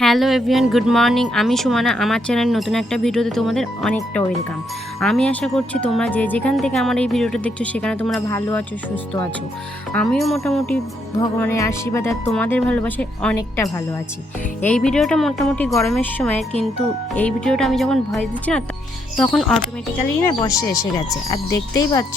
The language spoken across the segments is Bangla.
Hello everyone, good morning. আমি সুমানা, আমার চ্যানেল নতুন একটা ভিডিওতে তোমাদের অনেকটা ওয়েলকাম। আমি আশা করছি তোমরা যে যেখান থেকে আমার এই ভিডিওটা দেখছ, সেখানে তোমরা ভালো আছো, সুস্থ আছো। আমিও মোটামুটি ভগবানের আশীর্বাদ আর তোমাদের ভালোবাসায় অনেকটা ভালো আছি। এই ভিডিওটা মোটামুটি গরমের সময়, কিন্তু এই ভিডিওটা আমি যখন ভয়েস দিচ্ছি না, তখন অটোমেটিক্যালি না বর্ষা এসে গেছে। আর দেখতেই পাচ্ছ,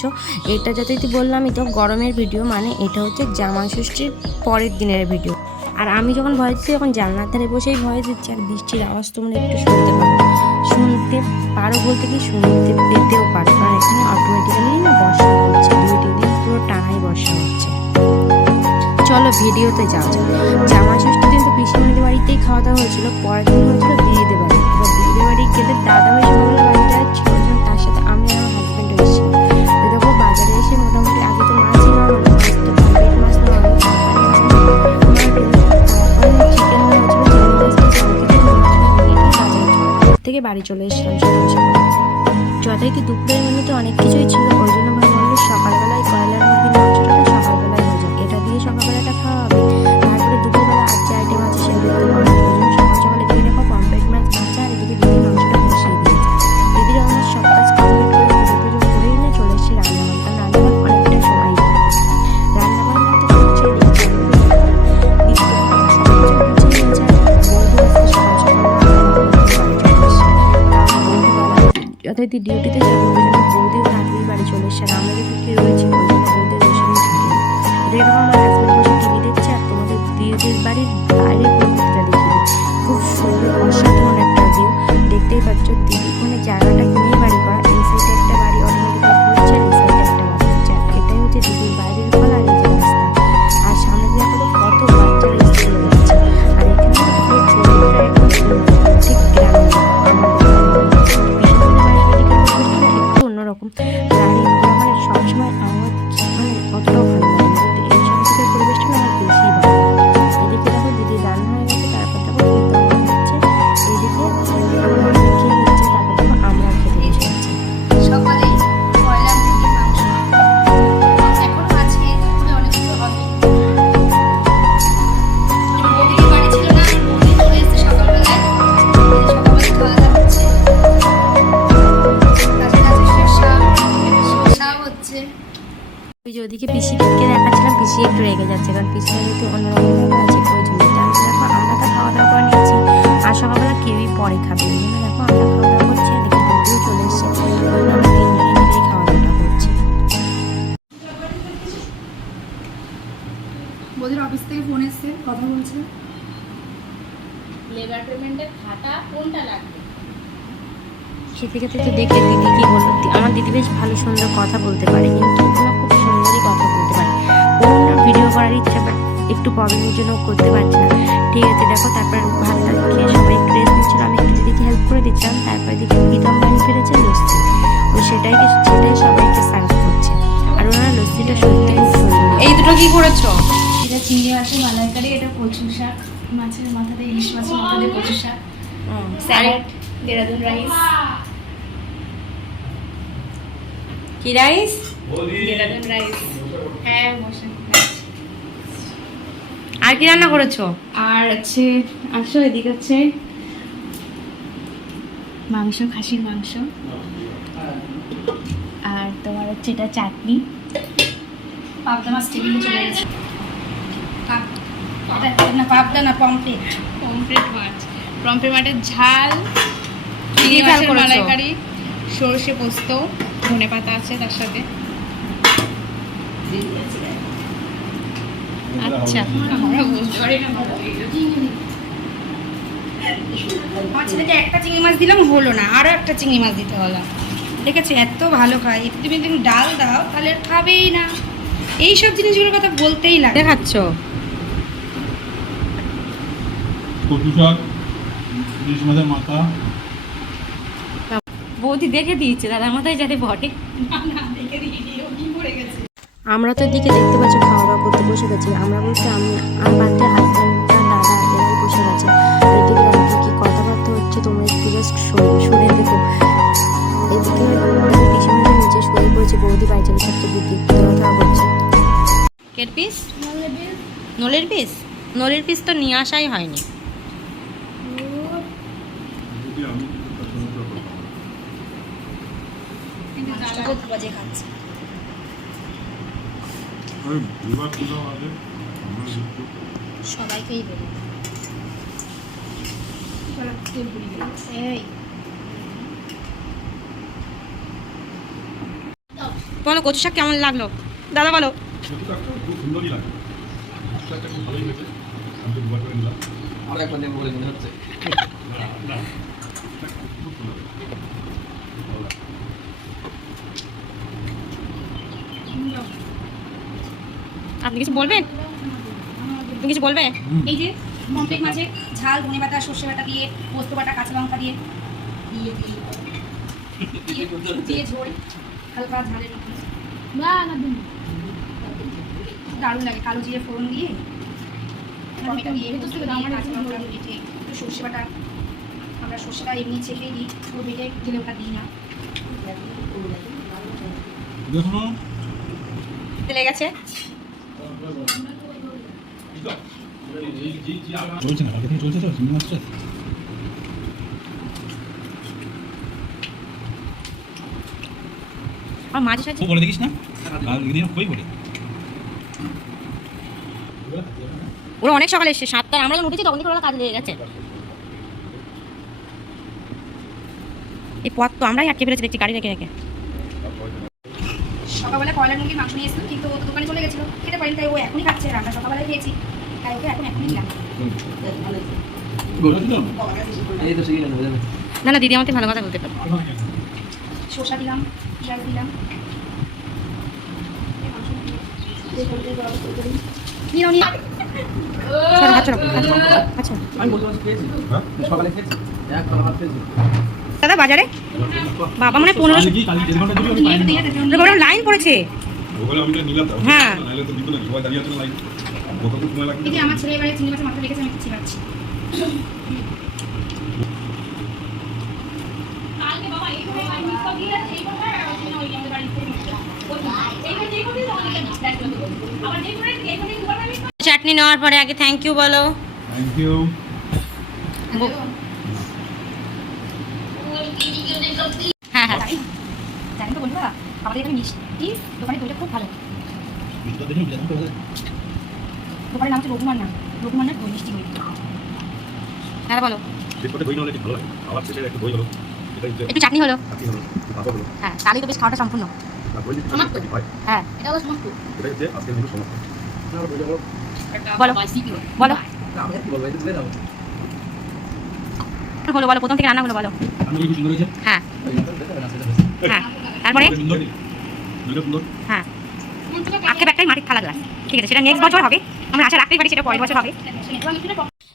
এটা যতই বললামই তো, গরমের ভিডিও মানে এটা হচ্ছে জামা ষষ্ঠীর পরের দিনের ভিডিও আর আমি যখন ভয় দিচ্ছি, তখন জানলার ধারে বসেই ভয় দিচ্ছি। আর বৃষ্টির আওয়াজ তোমরা একটু শুনতে পারো শুনতে পারো বলতে কি শুনতে পেতেও পারো। কারণ এখানে অটোমেটিক্যালি না বর্ষা হচ্ছে, দুই তিন দিন পুরো টানাই বর্ষা হচ্ছে। চলো ভিডিওতে যাও। জামা ষষ্ঠী দিন তো পিসিমানিদের বাড়িতেই খাওয়া দাওয়া হয়েছিল, পরের দিন হয়েছিল দিদিদের বাড়ি। এবার দিদিদের বাড়ি গেলে দাদা ভাই বাড়িতে ছিল বাড়ি চলে এসেছিলাম সকাল যথারীতি দুপুরের মেনুতে অনেক কিছুই ছিল ওই জন্য যথারীতি ডিউটিতে যাব? বৌদিও তাড়াতাড়ি বাড়ি চলে এসছে। যেহেতু কি যে ওদিকে পিসিকে দেখাচ্ছিলাম পিসি একটু রেগে যাচ্ছে। কারণ পিসি যেহেতু অন্যরকমভাবে আছে ওই জন্য দেখো আমরা তো খাওয়া দাওয়া করে নিয়েছি। আর সকালবেলা কেউই পরে খাবে ওই জন্য দেখো আমরা খাওয়া দাওয়া করছি দেখি বৌদিও চলে এসছে। ওই আমরা তিনজনে মিলেই খাওয়া করছি। বৌদির অফিস থেকে ফোন এসছে কথা বলছে। লেবার পেমেন্টের খাতা কোনটা লাগবে? খেতে খেতে তো দেখে দিদি কি বলল। আমার দিদি বেশ ভালো সুন্দর কথা বলতে পারে কিন্তু করার ইচ্ছা বাট একটু প্রবলেমের জন্য করতে পারছে না। ঠিক আছে দেখো তারপর ভাতটা খেয়ে সবাই রেস্ট নিচ্ছিল আমি একটু দিদিকে হেল্প করে দিচ্ছিলাম তারপরে দিকে প্রীতম বাড়ি ফিরেছে লস্যি। ও সেটাই সেটাই সবাইকে সার্ভ করছে। আর ওনারা লস্যিটা সত্যি এই দুটো কি করেছ? এটা চিংড়ি মাছের মালাইকারি এটা কচু শাক। মাছের মাথাতে ইলিশ মাছের মাথাতে কচু শাক। স্যালাড দেরাদুন রাইস কি রাইস দেরাদুন রাইস হ্যাঁ বসে। আর কি রান্না করেছ? আর হচ্ছে আসো এদিকে হচ্ছে। মাংস খাসির মাংস। আর তোমার হচ্ছে এটা চাটনি। পাবদা মাছ টেবিলে চলে গেছে। না পাবদা না পমফ্রেট। পমফ্রেট মাছ। পমফ্রেট মাছের ঝাল। কি চিংড়ি মাছের মালাইকারি সর্ষে পোস্ত ধনে পাতা আছে তার সাথে। আচ্ছা। আমরা বুঝতে পারি না আমার ছেলেকে একটা চিংড়ি মাছ দিলাম হলো না। আরও একটা চিংড়ি মাছ দিতে হলো। দেখেছ এত ভালো খায়। একটু তুমি তুমি ডাল দাও তাহলে আর খাবেই না। এই সব জিনিসগুলোর কথা বলতেই লাগে দেখাচ্ছ? মাথা। বৌদি দেখে দিয়েছে দাদার মাথায় যাতে বটে। দেখে দিয়ে দিও গেছে? আমরা তো এদিকে দেখতে পাচ্ছি খাওয়া দাওয়া করতে বসে গেছি। আমরা বলতে আমি আমার বাড়িতে হাজব্যান্ড দাদা এরাই বসে গেছে। আর এদিকে আর কি কি কথাবার্তা হচ্ছে তোমরা একটু জাস্ট শুনে দেখো। এদিকে পিছনে নিচে শুয়ে পড়েছে বৌদি বাড়ি চলে থাকছে দিদি কথা বলছে কেট পিস? নলের পিস। নলের পিস? তো নিয়ে আসাই হয়নি। বাজে খাচ্ছে ওই বিবাহ ছিল আগে আমার একটু সবাইকেই বলি। বলো কচু শাক কেমন লাগল? দাদা বলো। সুন্দরই আপনি কিছু বলবেন? তুমি কিছু বলবে এই যে কমপ্লিট মাছে ঝাল ধনে বাটা সর্ষে বাটা দিয়ে পোস্ত বাটা কাঁচা লঙ্কা দিয়ে দিয়ে দিয়ে দিয়ে- দিয়ে ঝোল হালকা ঝালের মতো দারুণ লাগে কালো জিরে ফোড়ন দিয়ে টমেটো দিয়ে দিয়ে কাঁচা লঙ্কা বেটে একটু সর্ষে বাটা আমরা সর্ষেটা এমনি ছেঁকে দিই ও বেটে দিলে ওটা দিই না। চলে গেছে চলছে না মার্কেটিং চলছে তো চিংড়ি মাছটা আর মাঝে সাঝে বলে দেখিস না কাল দিন কই বলে ওরা অনেক সকালে এসছে সাতটায় আমরা যখন উঠেছি তখন থেকে ওরা কাজে লেগে গেছে এই পথ তো আমরাই আটকে ফেলেছি দেখছি গাড়ি রেখে রেখে সকালবেলা কয়লার মুরগির মাংস নিয়ে এসেছিল কিন্তু ও তো দোকানে চলে গেছিল। খেতে পারিনি তাই ও এখনই খাচ্ছে রান্না আমরা সকালবেলায় খেয়েছি তাই ওকে এখন এখনই দিলাম। না না দিদি আমাকে ভালো কথা বলতে পারে শসা দিলাম পেঁয়াজ দিলাম। আমি বসে বসে খেয়েছি। সকালে খেয়েছি। এক তলা খেয়েছি। দাদা বাজারে? বাবা মানে পনেরো কালকে কি কালকে দেড় ঘণ্টা যদি আমি নিয়ে তো দিয়ে দে, নিয়ে দে। লাইন। পড়েছে হ্যাঁ। আমার ছেলে এবারে চিংড়ি মাছের মাথা রেখেছে আমি কিছু পাচ্ছি চাটনি নেওয়ার পরে আগে থ্যাংক ইউ বলো। থ্যাংক ইউ হ্যাঁ হ্যাঁ জানি জানি তো বন্ধুরা আমাদের এখানে মিষ্টি। দোকানে দইটা খুব ভালো। দোকানের নাম হচ্ছে রঘুমান না দই মিষ্টি দই। দাদা বলো। একটু চাটনি হলো। হ্যাঁ তাহলেই তো বেশ খাওয়াটা সম্পূর্ণ। হয়? হ্যাঁ এটা হলো সমস্ত এটাই হচ্ছে আজকের মতো সমস্যা বলো বলো। বলো প্রথম থেকে রান্না হলো বলো হ্যাঁ। হ্যাঁ। তারপরে? সুন্দর দুইটা সুন্দর হ্যাঁ। আক্ষেপ একটাই মাটির থালা গ্লাস ঠিক আছে সেটা নেক্সট বছর হবে। আমরা আশা রাখতেই পারি সেটা পরের বছর হবে।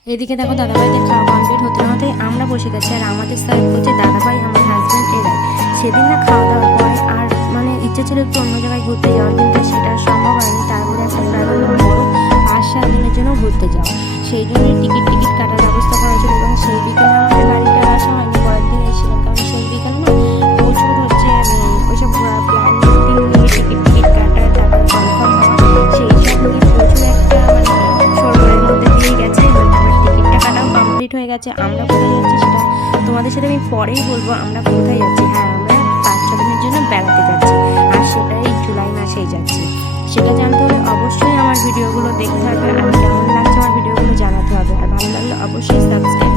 এদিকে দেখো দাদাভাইদের খাওয়া কমপ্লিট হতে না হতে আমরা বসে গেছি আর আমাদের সাইড হচ্ছে দাদাভাই আমার হাজব্যান্ড এরাই। সেদিন না খাওয়া দাওয়ার পরে আর মানে ইচ্ছে ছিল একটু অন্য জায়গায় ঘুরতে যাওয়ার কিন্তু সেটা সম্ভব হয়নি। তারপরে একটা বড় পাঁচ সাত দিনের জন্য ঘুরতে যাওয়া সেই জন্য টিকিট টিকিট কাটার ব্যবস্থা করা হয়েছিল এবং সেই বিকেলে আমাদের গাড়িটা আসা হয়নি। গেছে, আমরা কোথায় যাচ্ছি সেটা তোমাদের সাথে আমি পরেই বলব, আমরা কোথায় যাচ্ছি? হ্যাঁ আমরা পাঁচ ছ দিনের জন্য বেড়াতে যাচ্ছি, আর সেটা এই জুলাই মাসেই যাচ্ছি। সেটা জানতে হলে অবশ্যই আমার ভিডিওগুলো দেখতে হবে আর কেমন লাগছে আমার ভিডিওগুলো জানাতে হবে, আর ভালো লাগলে অবশ্যই সাবস্ক্রাইব